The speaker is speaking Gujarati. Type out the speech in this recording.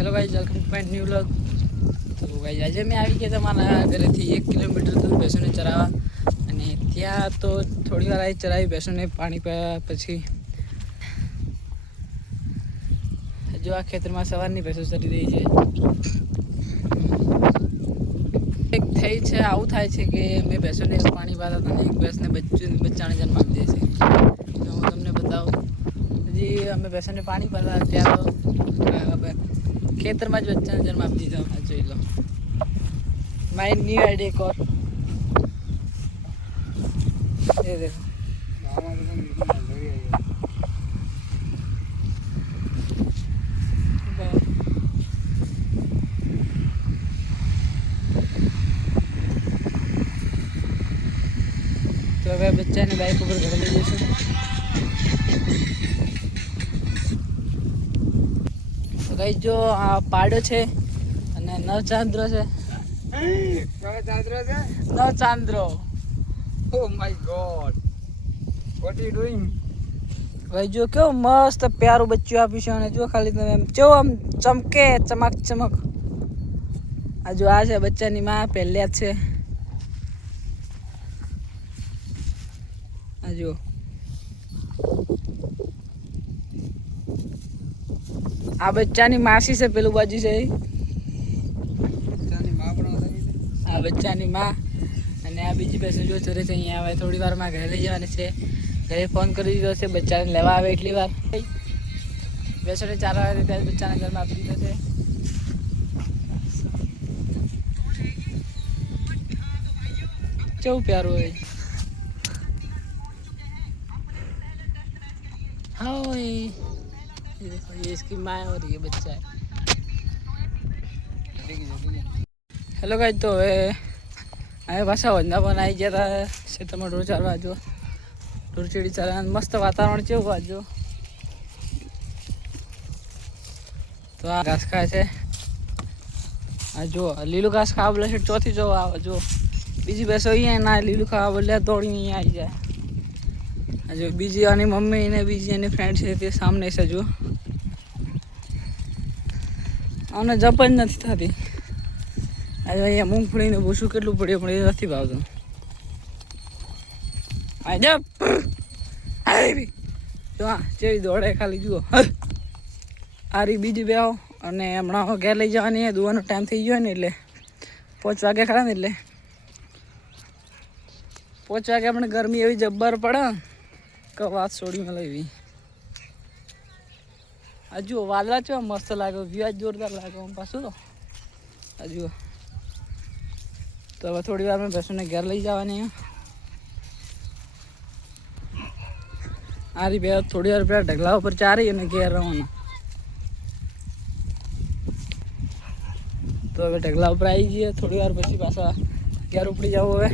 Hello guys, welcome to my new vlog. तो गाइस આજે મેં આવી ગયા તમારા ઘરેથી 1 કિલોમીટર દૂર બેસોને ચરાવવા, અને ત્યાં તો થોડી વાર આવી ચરાવી બેસોને પાણી પીયા પછી જો આ ખેતરમાં સવારની બેસો ચરી રહી છે. એક થઈ છે આવું થાય છે કે મેં બેસોને પાણી પાતા હતા ને એક બેસને બચ્ચાને જન્મ આપી દે છે. તો હું તમને બતાવું, હજી અમે બેસોને પાણી પાતા ત્યાં તો ખેતરમાં જ બચ્ચાને જન્મ આપી દીધો. આ જોઈ લો, માય ન્યू આઈડિયા કોર એ દેખો. તો હવે બચ્ચાને બાઈક ઉપર ઘરે લઈ જઈશું. તો ગાઈસ જો આ પાડો છે અને નવચાંદ્રો છે. નવચાંદ્રો, Oh my god, what are you doing? ભાઈ જો કેવું મસ્ત પ્યારું બચ્ચું આપ્યું છે. અને જો ખાલી તમે એમ જો આમ ચમકે ચમક ચમક. આ જો આ છે બચ્ચાની માં, પહેલે જ છે. આ જો આ બચ્ચાની માસી છે, પેલું બાજુ છે આ બચ્ચાની માં. અને આ બીજી પાસે જો ચરે છે અહીંયા. આવે થોડી વારમાં ઘરે લઈ જવાની છે. ઘરે ફોન કરી દીધો છે બચ્ચાને લેવા આવે એટલી વાર. બેસોને 4 વાગે ત્યારે બચ્ચાને જન્મ આપી દીધો છે. કેવું પ્યારું હોય. हाँ ये देखो, ये इसकी माँ और ये बच्चा है. हेलो गाइस, तो હવે અમે પાછા વંદાપન આવી ગયા હતા ખેતરમાં ઢોર ચારવા. જો ઢોરચેડી ચારવા, મસ્ત વાતાવરણ છે એવું. જો તો આ ઘાસ ખાય છે. આ જો લીલું ઘાસ ખાવા બોલે છે. ચોથી જો આવે જો બીજી બેસો અહીંયા ના લીલું ખાવા બોલે દોડીને અહીંયા આવી જાય. જો બીજી આની મમ્મી ને બીજી એની ફ્રેન્ડ છે તે સામે છે. જો આને જપ જ નથી થતી. આજે અહીંયા મૂંગફળીને ભૂસું કેટલું પડ્યું પણ એ નથી ભાવતું. આ જપ જો હા જેવી દોડે ખાલી. જુઓ આ રી બીજી બે આવો. અને હમણાં ઘેર લઈ જવાની દુવાનો ટાઈમ થઈ ગયો ને એટલે 5 વાગે ખરા ને એટલે 5 વાગે આપણે ગરમી એવી જબ્બર પડે કે વાત છોડી મળે એવી. આ જુઓ વાદળા કેવા મસ્ત લાગે, વ્યૂ જોરદાર લાગે પાછું. તો આ જુઓ. તો હવે થોડી વાર મેં બેસોને ઘેર લઈ જવાની. આ રી બે થોડી વાર પેલા ઢગલા ઉપર ચારી અને ઘેર રવાના. તો હવે ઢગલા ઉપર આવી જઈએ. થોડી વાર પછી પાછા ઘેર ઉપડી જવું હવે.